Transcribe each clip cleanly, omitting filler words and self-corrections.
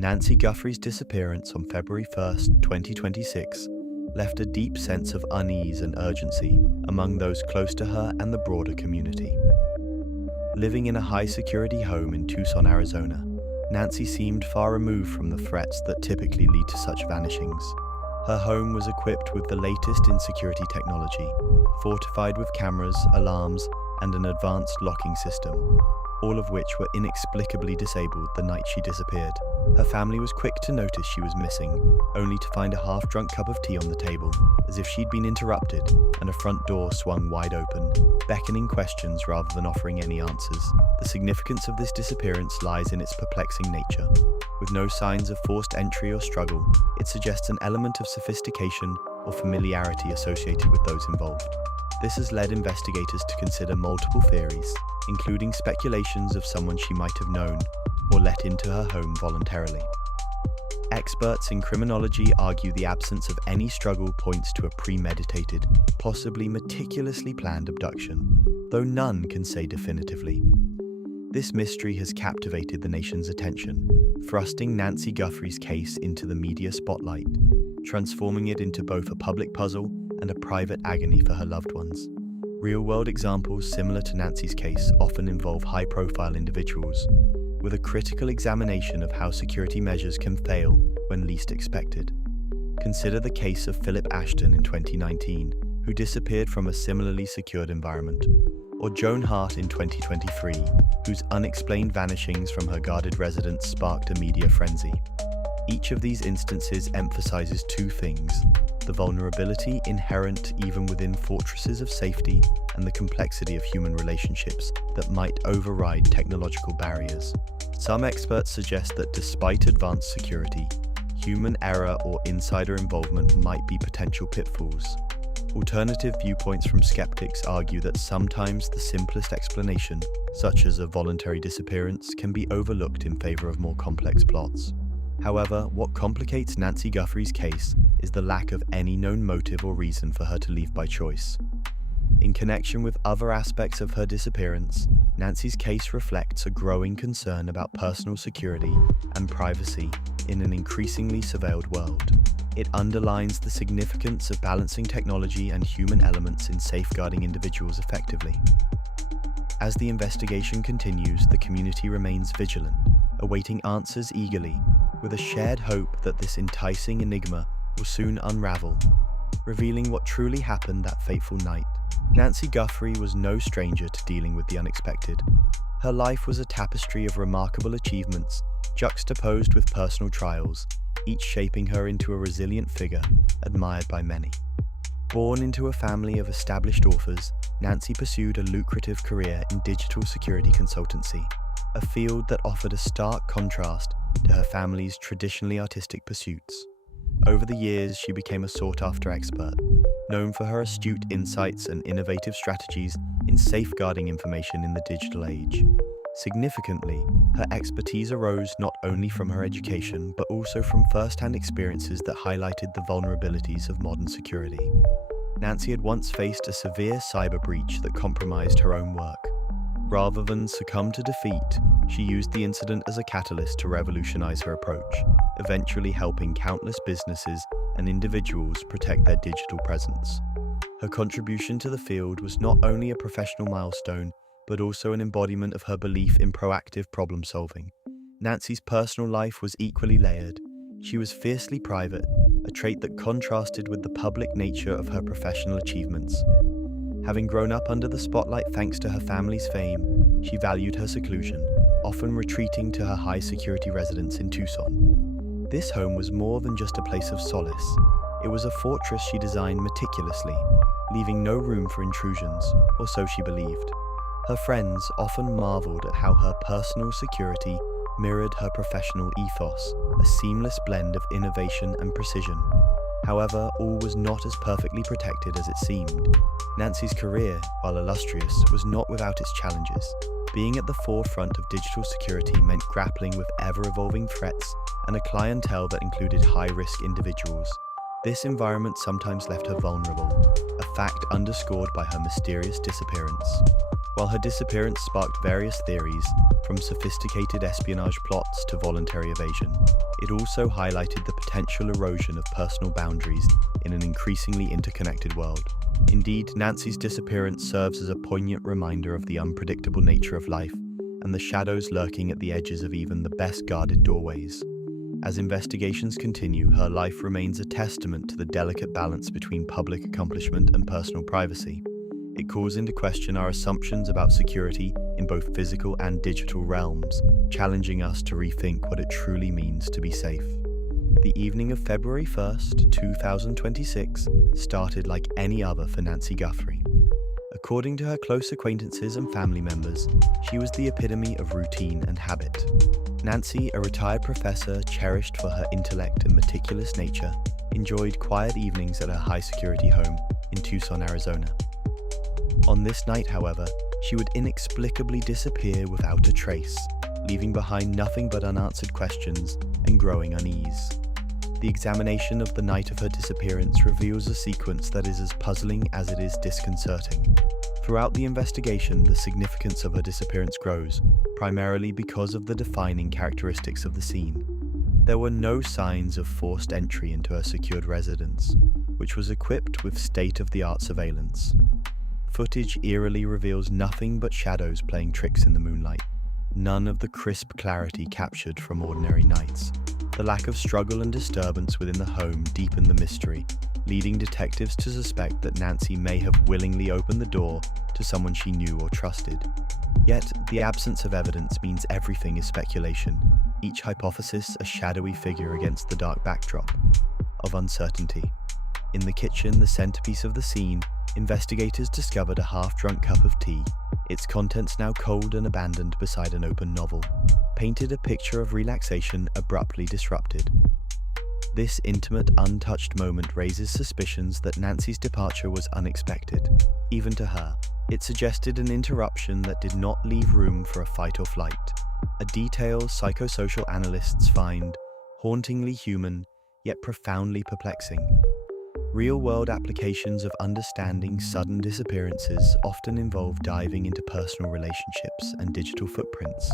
Nancy Guthrie's disappearance on February 1st, 2026, left a deep sense of unease and urgency among those close to her and the broader community. Living in a high-security home in Tucson, Arizona, Nancy seemed far removed from the threats that typically lead to such vanishings. Her home was equipped with the latest in security technology, fortified with cameras, alarms, and an advanced locking system, all of which were inexplicably disabled the night she disappeared. Her family was quick to notice she was missing, only to find a half-drunk cup of tea on the table, as if she'd been interrupted, and a front door swung wide open, beckoning questions rather than offering any answers. The significance of this disappearance lies in its perplexing nature. With no signs of forced entry or struggle, it suggests an element of sophistication or familiarity associated with those involved. This has led investigators to consider multiple theories, including speculations of someone she might have known or let into her home voluntarily. Experts in criminology argue the absence of any struggle points to a premeditated, possibly meticulously planned abduction, though none can say definitively. This mystery has captivated the nation's attention, thrusting Nancy Guthrie's case into the media spotlight, transforming it into both a public puzzle and a private agony for her loved ones. Real-world examples similar to Nancy's case often involve high-profile individuals, with a critical examination of how security measures can fail when least expected. Consider the case of Philip Ashton in 2019, who disappeared from a similarly secured environment, or Joan Hart in 2023, whose unexplained vanishings from her guarded residence sparked a media frenzy. Each of these instances emphasizes two things: the vulnerability inherent even within fortresses of safety and the complexity of human relationships that might override technological barriers. Some experts suggest that despite advanced security, human error or insider involvement might be potential pitfalls. Alternative viewpoints from skeptics argue that sometimes the simplest explanation, such as a voluntary disappearance, can be overlooked in favor of more complex plots. However, what complicates Nancy Guthrie's case is the lack of any known motive or reason for her to leave by choice. In connection with other aspects of her disappearance, Nancy's case reflects a growing concern about personal security and privacy in an increasingly surveilled world. It underlines the significance of balancing technology and human elements in safeguarding individuals effectively. As the investigation continues, the community remains vigilant, awaiting answers eagerly, with a shared hope that this enticing enigma will soon unravel, revealing what truly happened that fateful night. Nancy Guthrie was no stranger to dealing with the unexpected. Her life was a tapestry of remarkable achievements, juxtaposed with personal trials, each shaping her into a resilient figure, admired by many. Born into a family of established authors, Nancy pursued a lucrative career in digital security consultancy, a field that offered a stark contrast to her family's traditionally artistic pursuits. Over the years, she became a sought-after expert, known for her astute insights and innovative strategies in safeguarding information in the digital age. Significantly, her expertise arose not only from her education, but also from first-hand experiences that highlighted the vulnerabilities of modern security. Nancy had once faced a severe cyber breach that compromised her own work. Rather than succumb to defeat, she used the incident as a catalyst to revolutionize her approach, eventually helping countless businesses and individuals protect their digital presence. Her contribution to the field was not only a professional milestone, but also an embodiment of her belief in proactive problem-solving. Nancy's personal life was equally layered. She was fiercely private, a trait that contrasted with the public nature of her professional achievements. Having grown up under the spotlight thanks to her family's fame, she valued her seclusion, often retreating to her high-security residence in Tucson. This home was more than just a place of solace. It was a fortress she designed meticulously, leaving no room for intrusions, or so she believed. Her friends often marveled at how her personal security mirrored her professional ethos, a seamless blend of innovation and precision. However, all was not as perfectly protected as it seemed. Nancy's career, while illustrious, was not without its challenges. Being at the forefront of digital security meant grappling with ever-evolving threats and a clientele that included high-risk individuals. This environment sometimes left her vulnerable, a fact underscored by her mysterious disappearance. While her disappearance sparked various theories, from sophisticated espionage plots to voluntary evasion, it also highlighted the potential erosion of personal boundaries in an increasingly interconnected world. Indeed, Nancy's disappearance serves as a poignant reminder of the unpredictable nature of life and the shadows lurking at the edges of even the best-guarded doorways. As investigations continue, her life remains a testament to the delicate balance between public accomplishment and personal privacy. It calls into question our assumptions about security in both physical and digital realms, challenging us to rethink what it truly means to be safe. The evening of February 1st, 2026, started like any other for Nancy Guthrie. According to her close acquaintances and family members, she was the epitome of routine and habit. Nancy, a retired professor cherished for her intellect and meticulous nature, enjoyed quiet evenings at her high-security home in Tucson, Arizona. On this night, however, she would inexplicably disappear without a trace, leaving behind nothing but unanswered questions and growing unease. The examination of the night of her disappearance reveals a sequence that is as puzzling as it is disconcerting. Throughout the investigation, the significance of her disappearance grows, primarily because of the defining characteristics of the scene. There were no signs of forced entry into her secured residence, which was equipped with state-of-the-art surveillance. Footage eerily reveals nothing but shadows playing tricks in the moonlight, none of the crisp clarity captured from ordinary nights. The lack of struggle and disturbance within the home deepened the mystery, leading detectives to suspect that Nancy may have willingly opened the door to someone she knew or trusted. Yet, the absence of evidence means everything is speculation, each hypothesis a shadowy figure against the dark backdrop of uncertainty. In the kitchen, the centerpiece of the scene, investigators discovered a half-drunk cup of tea, its contents now cold and abandoned beside an open novel, painted a picture of relaxation abruptly disrupted. This intimate, untouched moment raises suspicions that Nancy's departure was unexpected. Even to her, it suggested an interruption that did not leave room for a fight or flight, a detail psychosocial analysts find hauntingly human, yet profoundly perplexing. Real-world applications of understanding sudden disappearances often involve diving into personal relationships and digital footprints.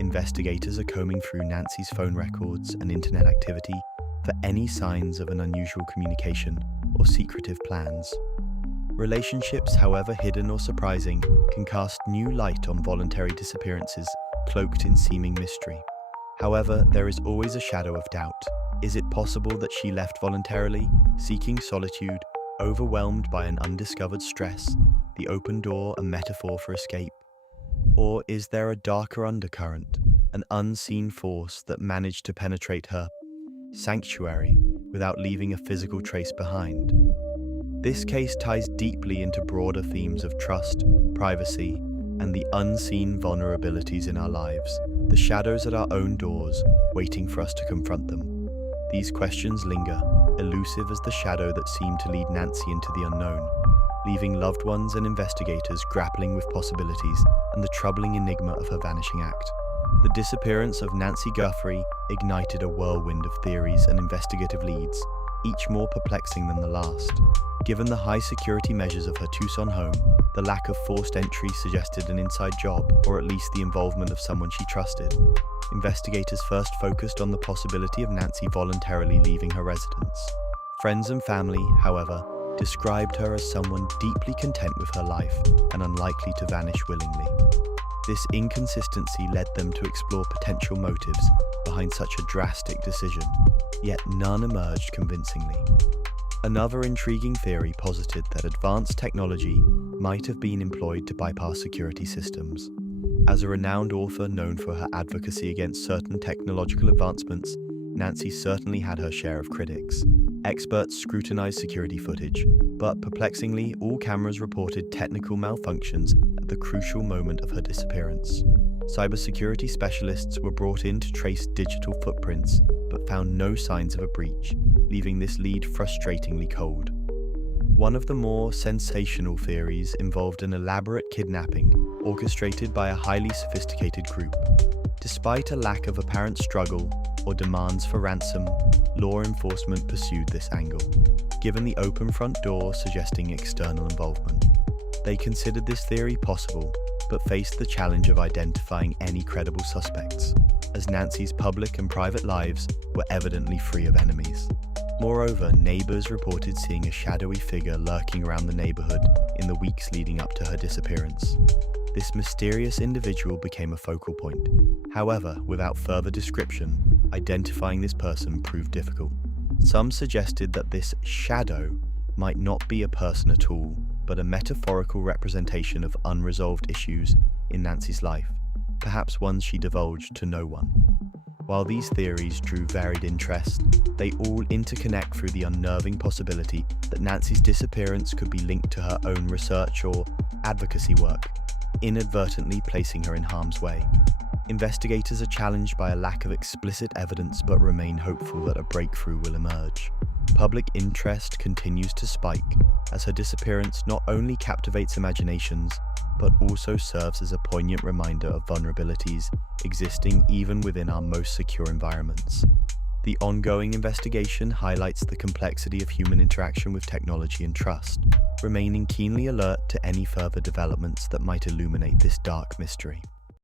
Investigators are combing through Nancy's phone records and internet activity for any signs of an unusual communication or secretive plans. Relationships, however hidden or surprising, can cast new light on voluntary disappearances cloaked in seeming mystery. However, there is always a shadow of doubt. Is it possible that she left voluntarily, seeking solitude, overwhelmed by an undiscovered stress, the open door a metaphor for escape? Or is there a darker undercurrent, an unseen force that managed to penetrate her sanctuary without leaving a physical trace behind? This case ties deeply into broader themes of trust, privacy, and the unseen vulnerabilities in our lives, the shadows at our own doors, waiting for us to confront them. These questions linger, elusive as the shadow that seemed to lead Nancy into the unknown, leaving loved ones and investigators grappling with possibilities and the troubling enigma of her vanishing act. The disappearance of Nancy Guthrie ignited a whirlwind of theories and investigative leads, each more perplexing than the last. Given the high security measures of her Tucson home, the lack of forced entry suggested an inside job, or at least the involvement of someone she trusted. Investigators first focused on the possibility of Nancy voluntarily leaving her residence. Friends and family, however, described her as someone deeply content with her life and unlikely to vanish willingly. This inconsistency led them to explore potential motives behind such a drastic decision, yet none emerged convincingly. Another intriguing theory posited that advanced technology might have been employed to bypass security systems. As a renowned author known for her advocacy against certain technological advancements, Nancy certainly had her share of critics. Experts scrutinized security footage, but perplexingly, all cameras reported technical malfunctions at the crucial moment of her disappearance. Cybersecurity specialists were brought in to trace digital footprints, but found no signs of a breach, leaving this lead frustratingly cold. One of the more sensational theories involved an elaborate kidnapping orchestrated by a highly sophisticated group. Despite a lack of apparent struggle or demands for ransom, law enforcement pursued this angle, given the open front door suggesting external involvement. They considered this theory possible, but faced the challenge of identifying any credible suspects, as Nancy's public and private lives were evidently free of enemies. Moreover, neighbors reported seeing a shadowy figure lurking around the neighborhood in the weeks leading up to her disappearance. This mysterious individual became a focal point. However, without further description, identifying this person proved difficult. Some suggested that this shadow might not be a person at all, but a metaphorical representation of unresolved issues in Nancy's life, perhaps ones she divulged to no one. While these theories drew varied interest, they all interconnect through the unnerving possibility that Nancy's disappearance could be linked to her own research or advocacy work, inadvertently placing her in harm's way. Investigators are challenged by a lack of explicit evidence but remain hopeful that a breakthrough will emerge. Public interest continues to spike as her disappearance not only captivates imaginations, but also serves as a poignant reminder of vulnerabilities existing even within our most secure environments. The ongoing investigation highlights the complexity of human interaction with technology and trust, remaining keenly alert to any further developments that might illuminate this dark mystery.